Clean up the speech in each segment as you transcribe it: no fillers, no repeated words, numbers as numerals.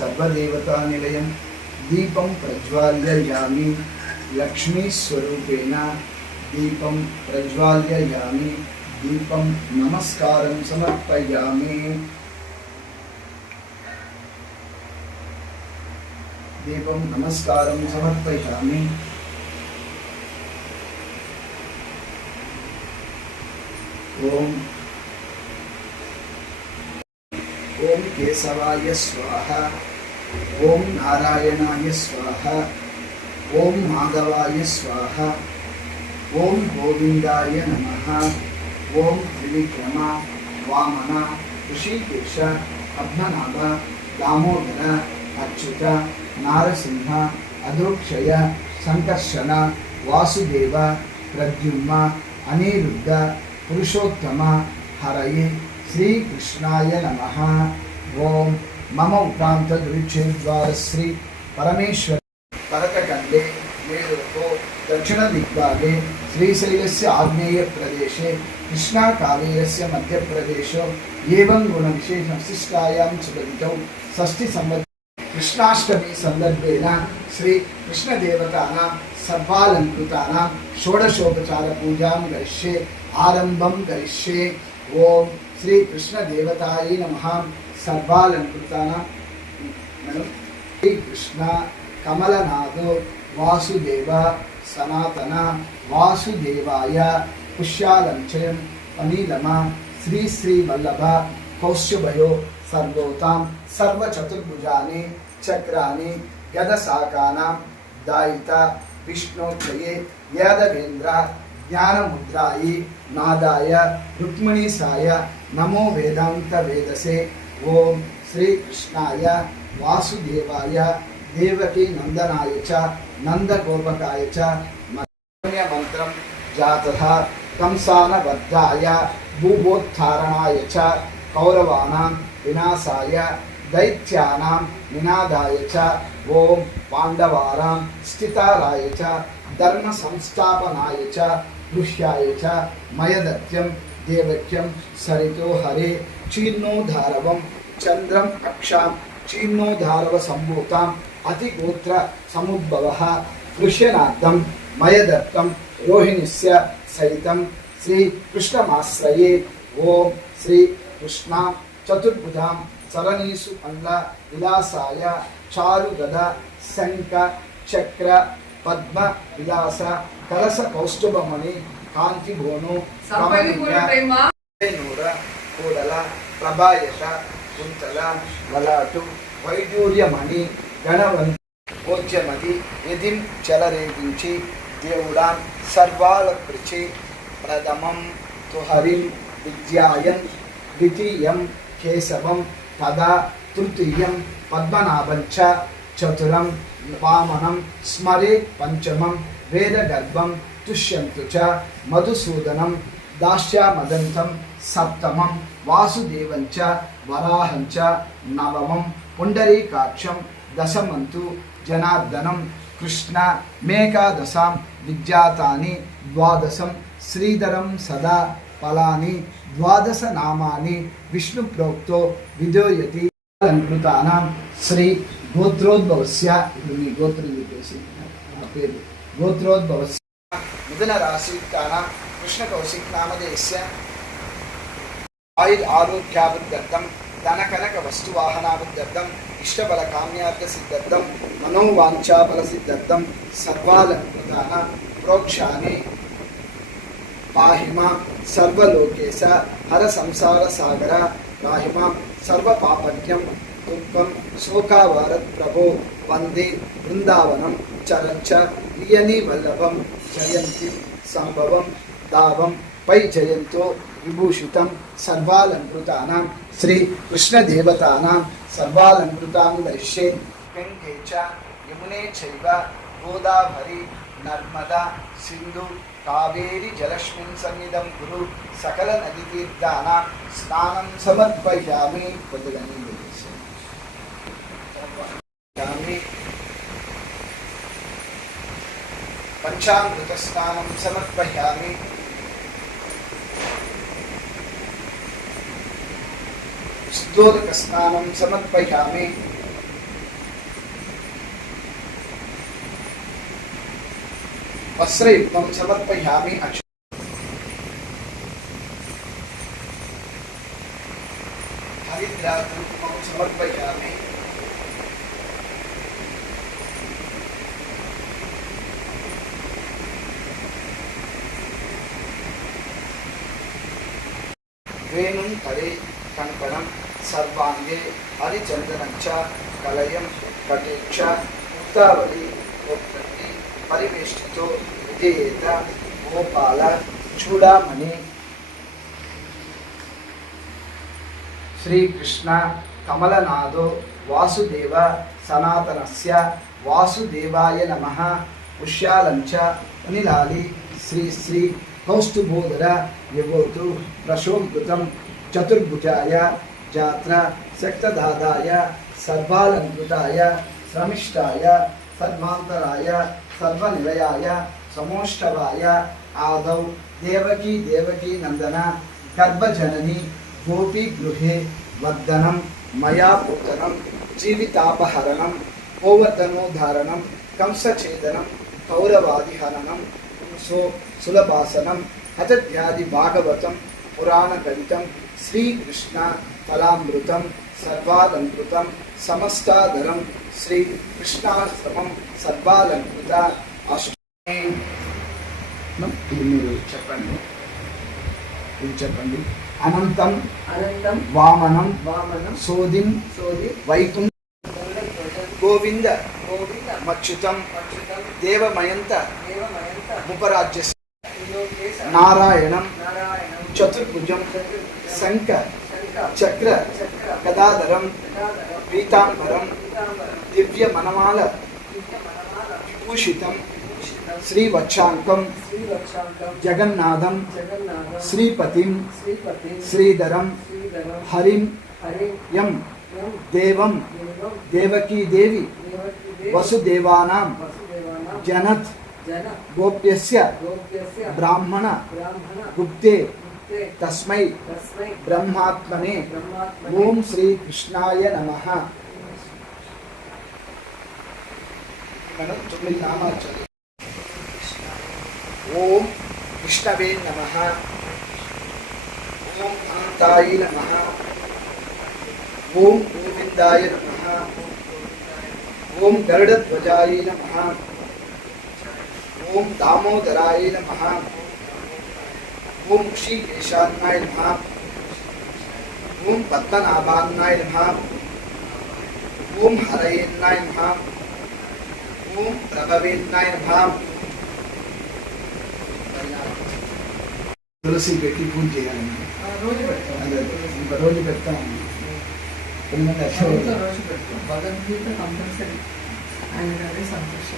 सर्वदेवता निलयं दीपं प्रज्वाल्ययामि लक्ष्मी स्वरूपेण दीपं प्रज्वाल्ययामि दीपं नमस्कारं समर्पयामि दीपं नमस्कारं समर्पयामि ओम ओम केशवाय स्वाहा ओम नारायणाय स्वाहा ओम माधवाय स्वाहा ओम गोविंदाय नमः ओम त्रिविक्रम वामन ऋषिकेश पद्मनाभ दामोदर अच्युत नारसिंह अधोक्षय संकर्षण वासुदेव प्रद्युम्न अनिरुद्ध पुरुषोत्तम हरये श्री कृष्णाय नमः ओम मम उपांत दुरिच्छेद्वार श्री परमेश्वर भरतखंडे मेरुको दक्षिण दिग्भागे श्रीशैलस्य आग्नेय प्रदेशे कृष्णा कावेरस्य मध्य प्रदेशो एवं गुण विशेष विशिष्टायां सुबलितौ षष्ठी संवत्सर कृष्णाष्टमी संदर्भेन श्री कृष्ण देवतानां सर्वालंकृतानां षोडशोपचार पूजां करिष्ये आरंभं करिष्ये ओम श्री कृष्ण देवताय नमः सर्वालंकृतानां श्री कृष्ण कमलनाथो वासुदेव सनातन वासुदेवाय पुष्यालंचयं अनिलम श्री श्री वल्लभ कौशभयो सर्वोतां सर्वचतुर्भुजानि चक्राणि गदशाकानां दायिता विष्णोक्षये यादवेन्द्र ज्ञानमुद्रायि नादाय रुक्मिणीसाय नमो वेदांत वेदसे ओम श्री कृष्णाय वासुदेवाय देवकी नंदनाय च नंदगोपकाय च मंत्रं जातः कंसानवद्धाय भूभोत्थारणाय च कौरवाणां विनाशाय दैत्यानां निनादाय च ओम पांडवानां स्थिताराय च धर्म संस्थापनाय च गृह्याय च मयदत्यं देवक्यं सरितो हरे चीर्णोधारवं चंद्रम अक्षां चीर्णोधारव संभूतां अतिगोत्र समुद्भवः कृष्यनाथं मयदत्तं रोहिणीस्य सहितं श्री कृष्णमाश्रये ओम श्री कृष्ण चतुर्भुजां चरणीषु अल्ल विलासाय चारुगदा शंख चक्र पद्म विलास कलश कौस्तुभमणि कांति भोनु नूर कोडल प्रभायश कुंतल ललाटु वैडूर्यमणि गणवंत भोज्यमदि यदिं चलरेगिंచి దేవుడాం సర్వాలకృచి ప్రథమం తుహరిం విద్యాయం ద్వితీయం కేశవం తదా తృతీయం పద్మనాభం చ చతురం వామనం స్మరే పంచమం వేదగర్భం తుష్యంతు చ మధుసూదనం దాస్యామదంతం సప్తమం వాసుదేవం చ వరాహం చ నవమం పుండరీకాక్షం దశమంతు జనార్దనం కృష్ణ మేకాదశాం విద్యాతాని ద్వాదశం శ్రీధరం సదా ఫలాని ద్వాదశ నామాని విష్ణు ప్రోక్తో విదోయతి అలంకృతానాం శ్రీ గోత్రోద్భవస్య ఇప్పుడు మీ గోత్రం చెప్పేసి నా పేరు గోత్రోద్భవస్య మిథున రాశియుక్తానాం కృష్ణ కౌశిక్ నామధేయస్య ఆయుర్ ఆరోగ్యాభివృద్ధ్యర్థం ధన కనక వస్తువాహనాభివృద్ధ్యర్థం ఇష్టబల కామ్యార్థ సిద్ధ్యర్థం మనోవాంఛాఫల సిద్ధ్యర్థం సర్వాలంకృతానాం ప్రోక్షామి పాహిమా సర్వలోకేశ హర సంసార సాగర పాహిమా సర్వపాపజ్ఞం దుఃఖం శోకావారత్ ప్రభో వందే బృందావనం చరంచ ఇయని వల్లభం జయంతి సంభవం దావం పై జయంతో విభూషితం సర్వాలంకృతానాం శ్రీ కృష్ణదేవతానాం సర్వాలంకృతాం దర్శే గంగే చ యమునే చైవ గోదావరి నర్మదా సింధు కావేరి జలస్మిన్ సన్నిధం గురు సకల నదీ తీర్థానాం స్నానం సమర్పయామి కొద్దిగా నీళ్ళు పంచామృతస్నానం సమర్పయామి. శుద్ధోదకస్నానం సమర్పయామి. వస్త్రయుక్తం సమర్పయామి. హరిద్రాకుమం సమర్పయామి. వేణుం కరే కంకణం సర్వాంగే హరిచందనం చ కలయం కటేక్ష ముక్తావళి గోప్రతి పరివేష్టితో విధేయేత గోపాల చూడామణి. శ్రీకృష్ణ కమలనాథో వాసుదేవ సనాతనస్య వాసుదేవాయ నమః. పుష్యాలంచ అనిలాలి శ్రీ శ్రీ కౌస్తుభోదర యవోతు ప్రశోభితం చతుర్భుజాయ జాత్ర శక్తదాదాయ సర్వాలంకృతాయ శ్రమిష్టాయ సర్వాంతరాయ సర్వనిలయాయ సమోష్టవాయ ఆదౌ దేవకీ దేవకీ నందన గర్భజనని గోపీ గృహే వర్ధనం మయా పుత్రం జీవితాపహరణం గోవర్ధనోద్ధారణం కంసఛేదనం కౌరవాదిహరణం సులభాసనం హతధ్యాది భాగవతం పురాణకవితం శ్రీకృష్ణ ఫలామృతం సర్వాలంకృతం సమస్తాధరం శ్రీ కృష్ణాశ్రమం సర్వాలంకృత అష్టమి. మీరు చెప్పండి, ఇది చెప్పండి. అనంతం అనంతం వామనం వామనం సోదిం సోది వైకుంఠ గోవింద గోవింద మచ్యుతం మచ్యుతం దేవమయంత దేవమయంత ఉపరాజ్య నారాయణం నారాయణం చతుర్భుజం శంఖ చక్ర గదాధరం పీతాంబరం దివ్య మనమాల విభూషితం శ్రీవక్షాంకం జగన్నాథం శ్రీపతిం శ్రీధరం హరిం యం దేవం దేవకీదేవి వసుదేవానాం జనత్ గోప్యస్య బ్రాహ్మణ గుప్తే తస్మై బ్రహ్మాత్మనే ఓం శ్రీ కృష్ణాయ నమః. మనం 9 నామాలు చదువు. ఓం విష్ణవే నమః. ఓం అనంతాయ నమః. ఓం గోవిందాయ నమః. ఓం గరుడధ్వజాయ నమః. ఓం దామోదరాయ నమః. ఓం ఋషికేశాయ నమః. ఓం పద్మనాభాయ నమః. ఓం హరయేన్నాయ నమః. ఓం ప్రభవేన్నాయ నమః. తులసి పెట్టి పూజ చేయాలండి. రోజు పెడతాం, రోజు పెడతాం. రోజు పెడతాం. భగవద్గీత కంపల్సరీ ఆయన సంతోషం.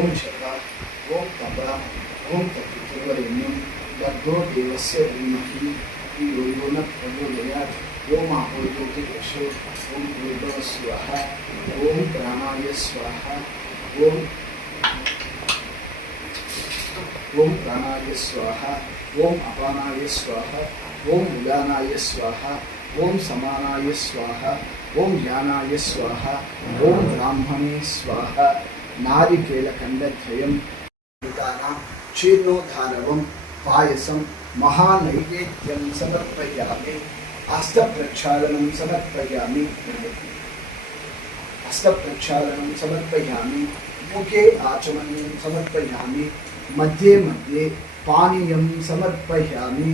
ఓం శర్వ ఓం తప ఓం తత్వరేణ్యం భర్గో దేవస్య ధీమహి ధియో యో న ప్రచోదయాత్. ఓం ఆపో జ్యోతిర్యశో ఓం భూర్భువః స్వః. ఓం ప్రాణాయ స్వాహ. ఓం ప్రాణాయ స్వాహ. ఓం అపానాయ స్వాహ. ఓం ఉదానాయ స్వాహ. ఓం సమానాయ స్వాహ. ఓం జ్ఞానాయ స్వాహ. ఓం బ్రాహ్మణే స్వాహ. నారికేళఖండద్వయం క్షీర్ణోద్ధారవం పాయసం మహానైవేద్యం సమర్పయామి. హస్తప్రక్షాళనం సమర్పయామి. हस्तप्रक्षालनं समर्पयामि, मुखे आचमनीयं समर्पयामि, मध्ये मध्ये पानीयं समर्पयामि।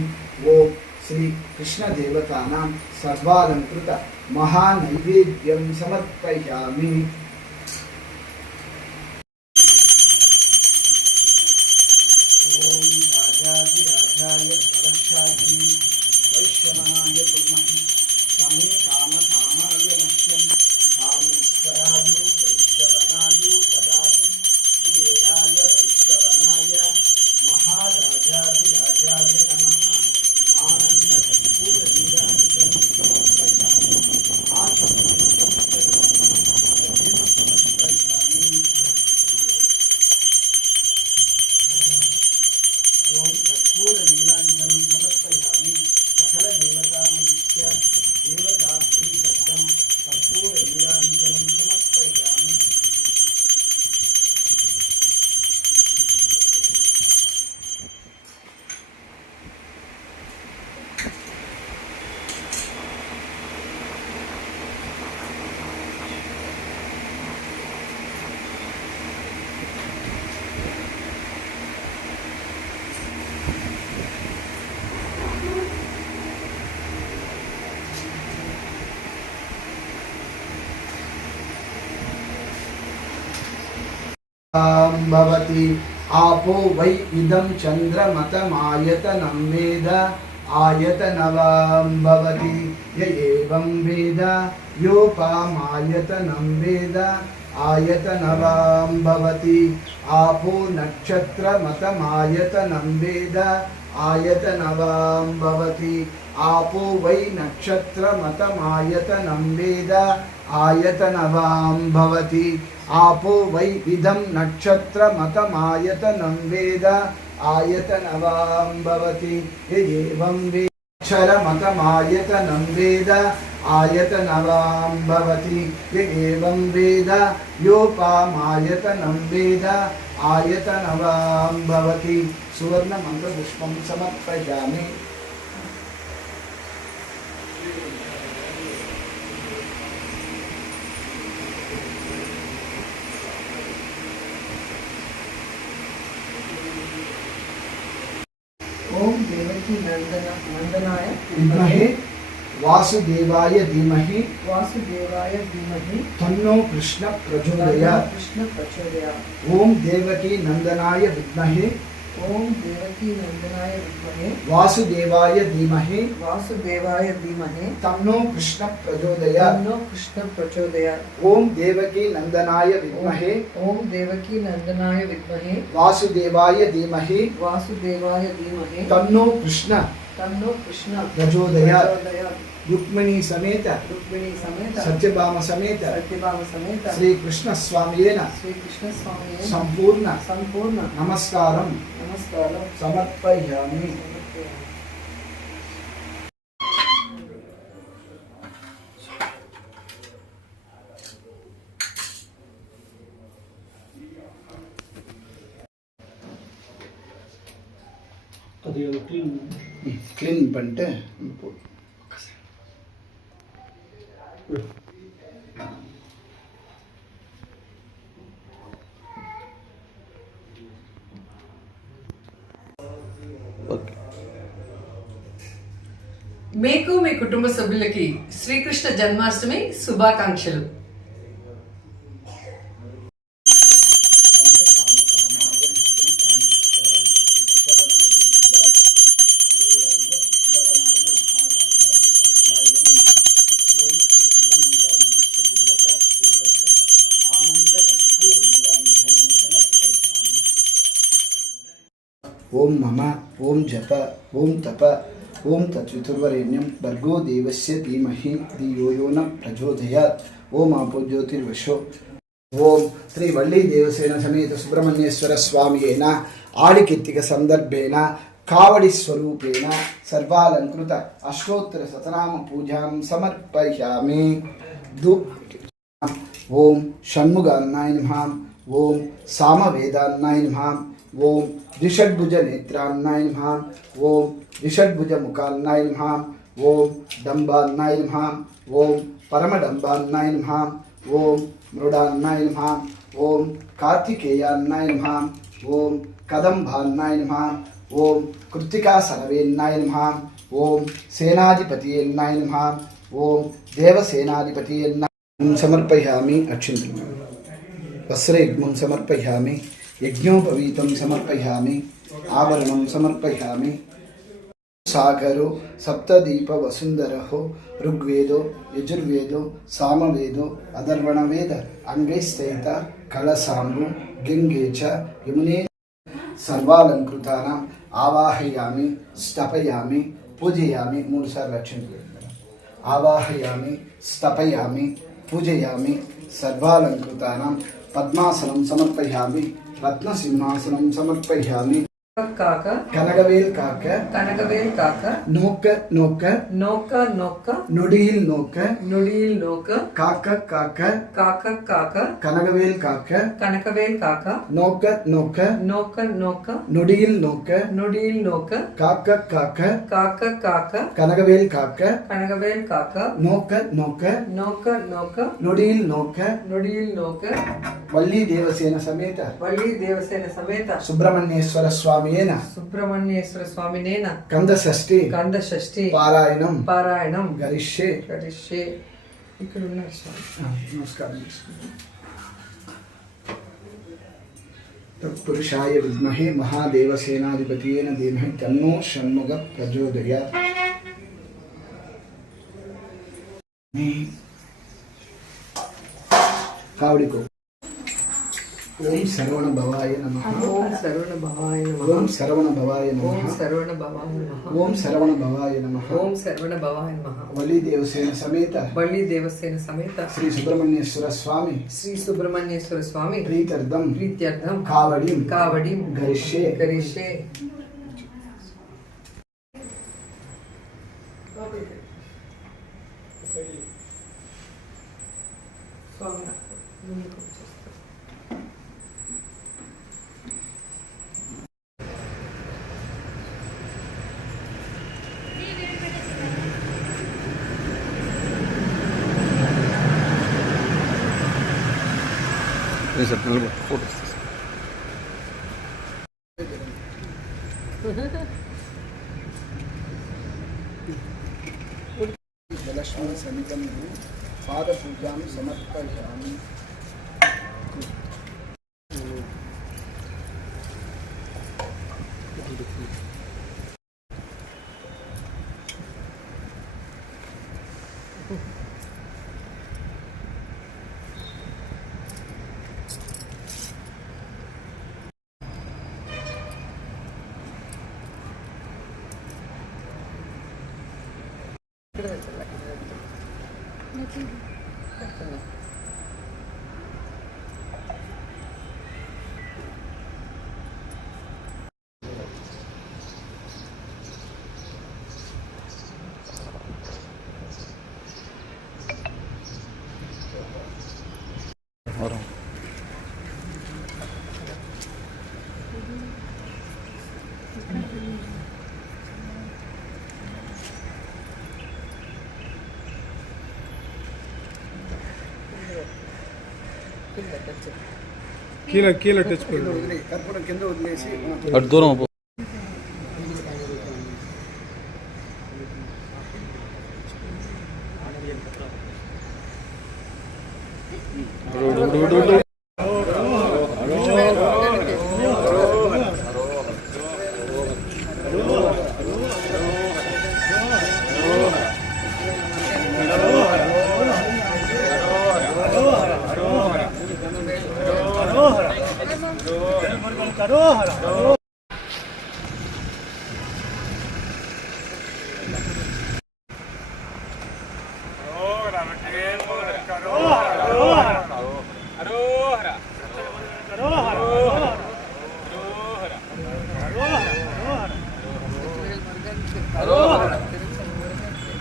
ओम श्री कृष्ण देवतानां सर्वालंकृत महानैवेद्यं समर्पयामि। ओम राजाधिराजाय प्रवक्षाय वैश्यमनाय कुर्महि समे कामकामाय मह्यं कामेश्वराय वैश्यवनाय ददातु कुबेराय वैश्यवनाय महाराजाधिराजाय नमः। आनंद कर्पूर नीराजनं समर्पयामि, आचमनीयं समर्पयामि, अर्घ्यं समर्पयामि। ओम कर्पूर नीराजनं समर्पयामि, सकल देवतामुद्दिश्य देवताप्रीत्यर्थं कर्पूर नीराजनं समर्पयामि। भवति आपो वै इदं चन्द्रमतमायतनं वेद आयतनवां भवति य एवं वेद योपामायतनं वेद आयतनवां भवति आपो नक्षत्रमतमायतनं वेद आयतनवां भवति आपो वै नक्षत्रमतमायतनं वेद आयतनवां भवति आपो वै इदं नक्षत्रमतमायतनं वेद आयतनवां भवति एवं वेक्षरमतमायतनं वेद आयतनवां भवति एवं वेद योपामायतनं वेद आयतनवां भवति। सुवर्णमन्त्रपुष्पं समर्पयामि। ओम देवकी नंदनाय विद्महे वासुदेवाय धीमहि तन्नो कृष्ण प्रचोदयात्। कृष्ण प्रचोदयात्। ओम देवकी नंदनाय विद्महे ओम देवकी नंदनाय विद्महे वासुदेवाय धीमहि तन्नो कृष्ण प्रचोदयात्। ओम देवकी नंदनाय विद्महे ओम देवकी नंदनाय विद्महे वासुदेवाय धीमहि तन्नो कृष्ण प्रचोदयात्। रुक्मिणी समेत सत्यभामा समेत श्री कृष्ण स्वामियेन संपूर्ण नमस्कारं समर्पयामि। क्लीन பண்ணிட்டு మీకు మీ కుటుంబ సభ్యులకి శ్రీకృష్ణ జన్మాష్టమి శుభాకాంక్షలు. ओम मम ओम जप ओम तप ओम तत्वितुर्वरेण्यं भर्गो देवस्य धीमहि धियो यो न प्रचोदयात्। ओम आपो ज्योतिर्वशो। ओम श्री वल्ली देवसेन समेत सुब्रह्मण्येश्वर स्वामियेन आडिकित्तिक संदर्भेन कावडि स्वरूपेण सर्वालंकृत अष्टोत्तर शतनाम पूजां समर्पयामि। ओम षण्मुगान्नाय नमः। ओम सामवेदान्नाय नमः। ओम द्विषड्भुज नेत्रान्नाय नमः। ओम द्विषड्भुज मुखान्नाय नमः। ओम डम्बान्नाय नमः। ओम परमडम्बान्नाय नमः। ఓం మృడాన్నాయ నమః. ఓం కార్తికేయాన్నాయ నమః. ఓం కదంబాన్నాయ నమః. ఓం కృత్తికా సనవేన్నాయ నమః. ఓం సేనాధిపతియన్నాయ నమః. ఓం దేవసేనాధిపతియన్నాయ సమర్పయామి. అక్షింతలు వస్త్రయజ్ఞం సమర్పయామి. యజ్ఞోపవీతం సమర్పయామి. ఆభరణం సమర్పయామి. సాగరో సప్తదీప వసుంధరో ఋగ్వేదో యజుర్వేదో సామవేదో అథర్వణవేద అంగైస్తైత కళసాంబు గంగే చ యమునే సర్వాలంకృతానాం ఆవాహయామి స్థపయామి పూజయామి. 3 సార్లు అక్షింతలు ఆవాహయామి స్థపయామి పూజయామి. సర్వాలంకృతానాం పద్మాసనం సమర్పయామి. రత్నసింహాసనం సమర్పయామి. కాక కనగవేల్ కాక కనకవేల్ కాక నోక్క నోక్క నోక్క నొక్క నొడిயில் నోక్క నుడిల్ నోక కాక కాక కాక కాక కనగవేల్ కాక కనకవేల్ కాక నోక్క నోక్క నోక నోక నొడిயில் నోక్క నుడిల్ నోక కాక కాక కాక కాక కనగవేల్ కాక కనకవేల్ కాక నోక్క నోక్క నోక నోక నొడిயில் నోక్క నుడిల్ నోక వల్లీ దేవసేన సమేత వల్లి దేవసేన సమేత సుబ్రహ్మణ్యేశ్వర స్వామియేన సుబ్రహ్మణ్యేశ్వర స్వామినేన కంద షష్ఠి కంద షష్ఠి పారాయణం పారాయణం గరిష్యే. కరిష్యే. ఇక్కడ ఉన్నారు స్వామి. నమస్కారం. తత్పురుషాయ విద్మహే మహాదేవసేనాధిపతియేన ధీమహి తన్నో షణ్ముఖ ప్రచోదయాత్. కావడికో. ఓం శరవణ భవాయ నమః. ఓం శరవణ భవాయ నమః. ఓం శరవణ భవాయ ఓం నమః. శరవణ భవాయ నమః. ఓం శరవణ భవాయ నమః. ఓం శరవణ భవాయ నమః. వల్లి దేవసేన సమేత వల్లి దేవసేన సమేత శ్రీ సుబ్రహ్మణ్యేశ్వర స్వామి శ్రీ సుబ్రహ్మణ్యేశ్వర స్వామి ప్రీత్యర్థం ప్రీత్యర్థం కావడిం కావడిం గరిష్యే. కరిష్యే. స్వామి ముందుకు వచ్చేస్తారు. లక్ష్మణ సమితం పాద పూజాం సమర్పయామి. కీల టచ్ కర్పూరం కింద వదిలేసి అటు దూరం పో.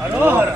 హరోహర